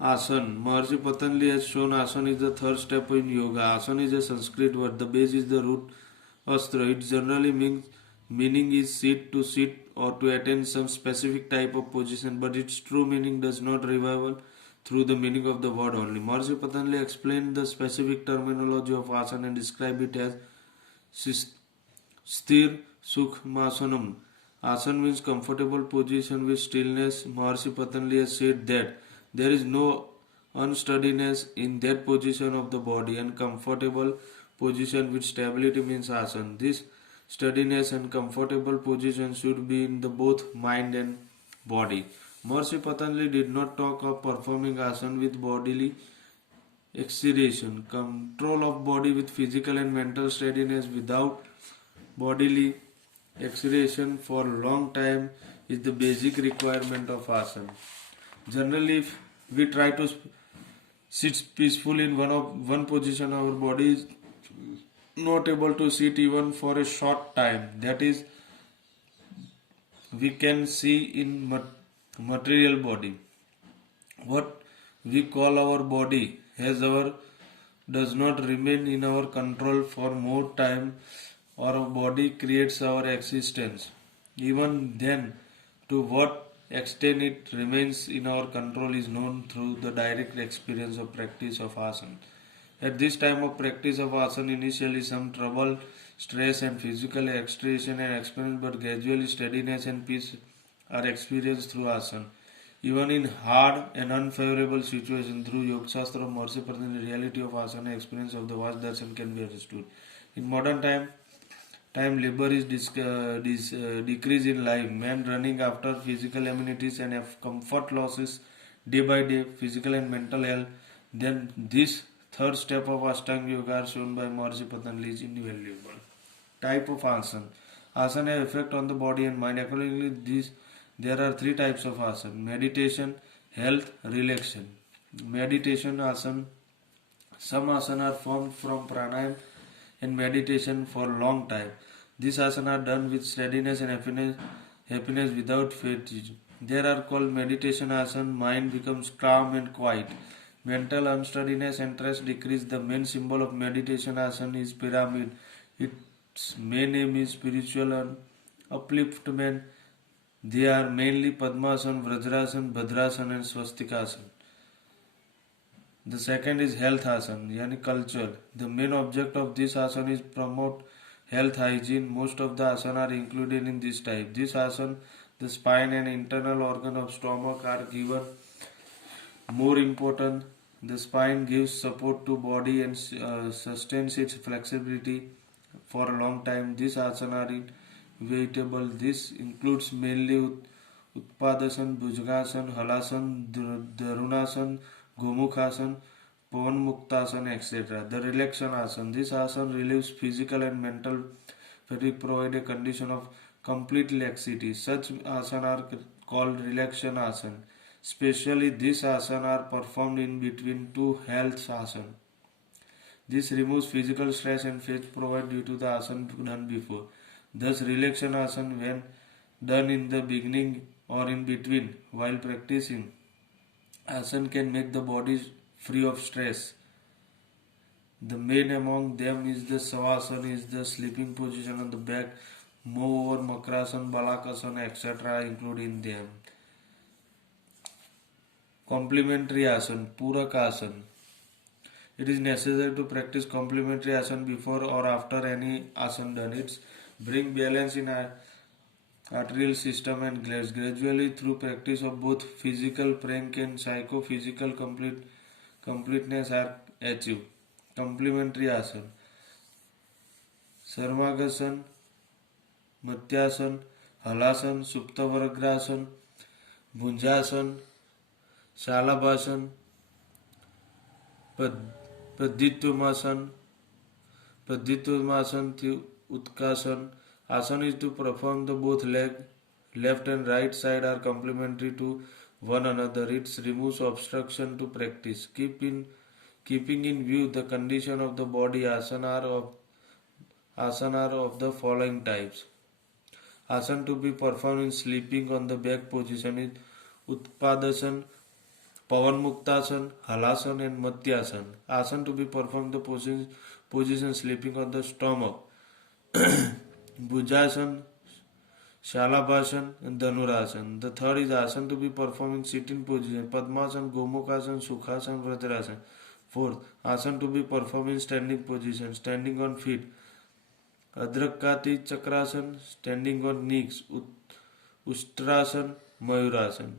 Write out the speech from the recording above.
Asan. Maharishi Patanjali has shown Asan is the third step in yoga. Asan is a Sanskrit word. The base is the root astra. It generally means meaning is sit or to attain some specific type of position, but its true meaning does not revival through the meaning of the word only. Maharishi Patanjali explained the specific terminology of asana and described it as sthir sukhmasanam. Asana means comfortable position with stillness. Maharishi Patanjali has said that there is no unsteadiness in that position of the body, and comfortable position with stability means asana. This steadiness and comfortable position should be in the both mind and body. Maharishi Patanjali did not talk of performing asana with bodily exhilaration. Control of body with physical and mental steadiness without bodily exhilaration for a long time is the basic requirement of asana. Generally, if we try to sit peacefully in one position, our body is not able to sit even for a short time. That is, we can see in material body. What we call our body as our does not remain in our control for more time, or our body creates our existence. Even then, to what extent it remains in our control is known through the direct experience of practice of asana. At this time of practice of asana, initially some trouble, stress and physical exertion and experience, but gradually steadiness and peace are experienced through asana. Even in hard and unfavorable situations, through Yoga Shastra of Maharishi Patanjali, the reality of asana experience of the vast darshan can be understood. In modern time labor is decrease in life. Man running after physical amenities and comfort losses day by day, physical and mental health. Then this third step of Ashtanga Yoga shown by Maharishi Patanjali is invaluable. Type of asana. Asana have effect on the body and mind. Accordingly, there are three types of asana: meditation, health, relaxation. Meditation asana. Some asana are formed from pranayama and meditation for a long time. These asana are done with steadiness and happiness without fatigue. They are called meditation asana. Mind becomes calm and quiet. Mental unsteadiness and stress decrease. The main symbol of meditation asana is pyramid. Its main aim is spiritual upliftment. They are mainly Padmasana, Vrajrasana, Bhadrasana and Swastikasana. The second is health asana, yani culture. The main object of this asana is promote health hygiene. Most of the asana are included in this type. This asana, the spine and internal organ of stomach are given more important. The spine gives support to body and sustains its flexibility for a long time. These asana are inevitable. This includes mainly Utpadasana, Bhujgasana, Halasana, Dharunasana, Gomukhasan, Pavan Muktasana, etc. The relaxation asana. This asana relieves physical and mental fatigue, provide a condition of complete laxity. Such asana are called relaxation asana. Especially these asana are performed in between two health asana. This removes physical stress and fatigue provided due to the asana done before. Thus, relaxation asana when done in the beginning or in between while practicing asana can make the body free of stress. The main among them is the savasana, is the sleeping position on the back. Moreover, makrasana, balakasana, etc. included in them. Complementary asana, puraka asana. It is necessary to practice complementary asana before or after any asana done. It's bring balance in our arterial system and gradually through practice of both physical prank and psychophysical completeness are achieved. Complementary asana. Sarvagasana, Matyasana, Halasana, Suptavaragrasana, Bhunjasana, Shalabhasana, Paditvamasana, Paditvamasana, Utkasana. Asana is to perform the both leg, left and right side are complementary to one another. It removes obstruction to practice. Keeping in view the condition of the body, asana are of the following types. Asana to be performed in sleeping on the back position is Utpadasana, Pavan Muktasan, Halasana and Matyasana. Asana to be performed the position sleeping on the stomach. Bhujasan, Shalabhasan and Dhanurasana. The third is asana to be performed in sitting position. Padmasana, Gomukasana, Sukhasana, Vrajrasana. Fourth, asana to be performed in standing position, standing on feet. Adrakati Chakrasana, standing on knees. Ustrasana, Mayurasana.